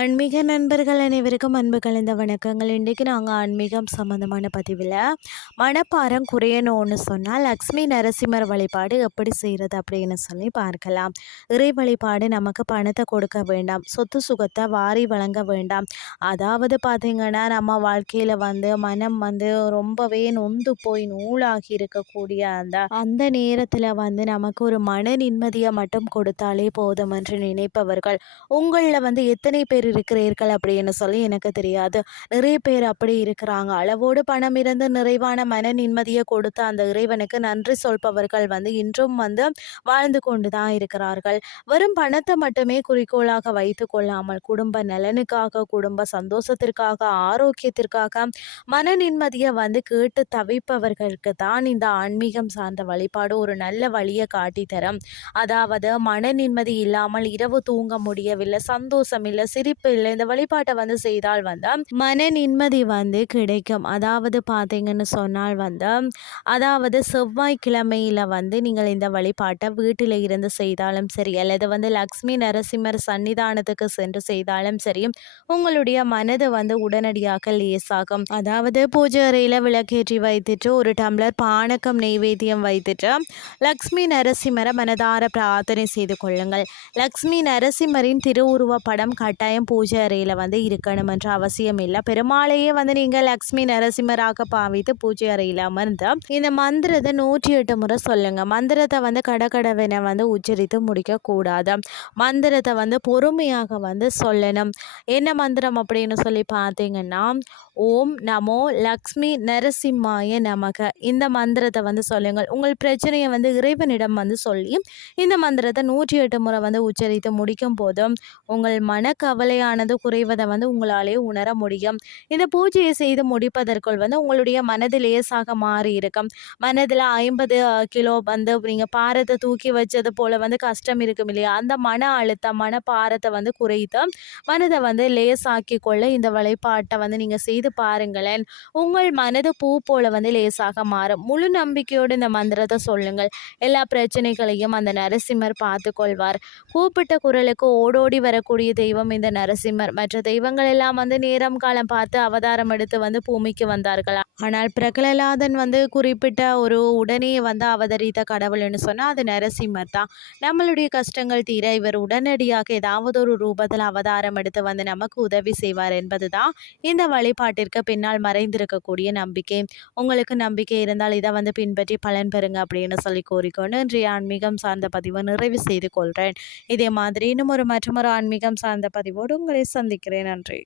ஆன்மீக நண்பர்கள் அனைவருக்கும் அன்பு கலந்த வணக்கங்கள். இன்றைக்கு நாங்கள் ஆன்மீகம் சம்மந்தமான பதிவில் மனப்பாரம் குறையணும்னு சொன்னால் லக்ஷ்மி நரசிம்மர் வழிபாடு எப்படி செய்கிறது அப்படின்னு சொல்லி பார்க்கலாம். இறை வழிபாடு நமக்கு பணத்தை கொடுக்க வேண்டாம் சொத்து சுகத்தை வாரி வழங்க வேண்டாம். அதாவது பார்த்திங்கன்னா நம்ம வாழ்க்கையில் வந்து மனம் வந்து ரொம்பவே நொந்து போய் நூலாகி இருக்கக்கூடிய அந்த அந்த நேரத்தில் வந்து நமக்கு ஒரு மன நிம்மதியை மட்டும் கொடுத்தாலே போதும் என்று நினைப்பவர்கள். உங்களில் வந்து எத்தனை பேர் இருக்கிறீர்கள் அப்படின்னு சொல்லி எனக்கு தெரியாது. நிறைய பேர் அப்படி இருக்கிறாங்க. அளவோடு பணம் இருந்து நிறைவான மன நிம்மதியை கொடுத்த அந்த இறைவனுக்கு நன்றி சொல்பவர்கள் வந்து இன்றும் வந்து வாழ்ந்து கொண்டு தான் இருக்கிறார்கள். வெறும் பணத்தை மட்டுமே குறிக்கோளாக வைத்து கொள்ளாமல் குடும்ப நலனுக்காக குடும்ப சந்தோஷத்திற்காக ஆரோக்கியத்திற்காக மன நிம்மதியை வந்து கேட்டு தவிப்பவர்களுக்கு தான் இந்த ஆன்மீகம் சார்ந்த வழிபாடு ஒரு நல்ல வழியை காட்டி தரும். அதாவது மன நிம்மதி இல்லாமல் இரவு தூங்க முடியவில்லை சந்தோஷம் இல்லை சிரிப்பு இல்லை. இந்த வழிபாட்டை வந்து செய்தால் வந்து மன நிம்மதி வந்து கிடைக்கும். அதாவது பார்த்தீங்கன்னு சொன்னால் வந்து அதாவது செவ்வாய்க்கிழமையில் வந்து நீங்கள் இந்த வழிபாட்டை வீட்டில் இருந்து செய்தாலும் சரி அல்லது வந்து லக்ஷ்மி நரசிம்மர் சன்னிதானத்துக்கு சென்று செய்தாலும் சரி உங்களுடைய மனது வந்து உடனடியாக லேசாகும். அதாவது பூஜை அறையில் விளக்கேற்றி வைத்துட்டு ஒரு டம்ளர் பானக்கம் நெய்வேத்தியம் வைத்துட்டு லக்ஷ்மி நரசிம்மரை மனதார பிரார்த்தனை செய்து கொள்ளுங்கள். லக்ஷ்மி நரசிம்மரின் திருவுருவ படம் கட்டாயம் பூஜை அறையில் வந்து இருக்கணும் என்ற அவசியம் இல்லை. பெருமாளையே வந்து நீங்கள் லக்ஷ்மி நரசிம்மராக பாவித்து பூஜை அறையில் அமர்ந்து இந்த மந்திரத்தை நூற்றி எட்டு முறை சொல்லுங்கள் மந்திரத்தை வந்து கடகடவென வந்து உச்சரித்து முடிக்கக்கூடாது மந்திரத்தை வந்து பொறுமையாக வந்து சொல்லணும். என்ன மந்திரம் அப்படின்னு சொல்லி பார்த்தீங்கன்னா ஓம் நமோ லக்ஷ்மி நரசிம்மாய நமக. இந்த மந்திரத்தை வந்து சொல்லுங்கள். உங்கள் பிரச்சனையை வந்து இறைவனிடம் வந்து சொல்லி இந்த மந்திரத்தை நூற்றி எட்டு முறை வந்து உச்சரித்து முடிக்கும் போதும் உங்கள் மனக்கவலையானது குறைவதை வந்து உங்களாலே உணர முடியும். இந்த பூஜையை செய்து முடிப்பதற்குள் வந்து உங்களுடைய மனது லேசாக மாறி இருக்கும். மனதில் ஐம்பது கிலோ வந்து நீங்கள் பாரத்தை தூக்கி வச்சது போல் வந்து கஷ்டம் இருக்கும் இல்லையா? அந்த மன அழுத்தம் மன பாரத்தை வந்து குறைத்து மனதை வந்து லேசாக்கி கொள்ள இந்த வழிபாட்டை வந்து நீங்கள் செய்து பாருங்களேன். உங்கள் மனது பூ போல வந்து லேசாக மாறும். முழு நம்பிக்கையோடு இந்த மந்திரத்தை சொல்லுங்கள். எல்லா பிரச்சனைகளையும் அந்த நரசிம்மர் பார்த்து கொள்வார் கூப்பிட்ட குரலுக்கு ஓடோடி வரக்கூடிய தெய்வம் இந்த நரசிம்மர் மற்ற தெய்வங்கள் எல்லாம் வந்து நேரம் காலம் பார்த்து அவதாரம் எடுத்து வந்து பூமிக்கு வந்தார்களா? ஆனால் பிரகலலாதன் வந்து குறிப்பிட்ட ஒரு உடனே வந்து அவதரித்த கடவுள்னு சொன்னால் அது நரசிம்மர் தான். நம்மளுடைய கஷ்டங்கள் தீர இவர் உடனடியாக ஏதாவது ஒரு ரூபத்தில் அவதாரம் எடுத்து வந்து நமக்கு உதவி செய்வார் என்பது தான் இந்த வழிபாட்டிற்கு பின்னால் மறைந்திருக்கக்கூடிய நம்பிக்கை. உங்களுக்கு நம்பிக்கை இருந்தால் இதை வந்து பின்பற்றி பலன் பெறுங்க அப்படின்னு சொல்லி கூறிக்கொண்டு இன்றைய ஆன்மீகம் சார்ந்த பதிவை நிறைவு செய்து கொள்கிறேன் இதே மாதிரி இன்னும் ஒரு மற்றொரு ஆன்மீகம் சார்ந்த பதிவோடு உங்களை சந்திக்கிறேன். நன்றி.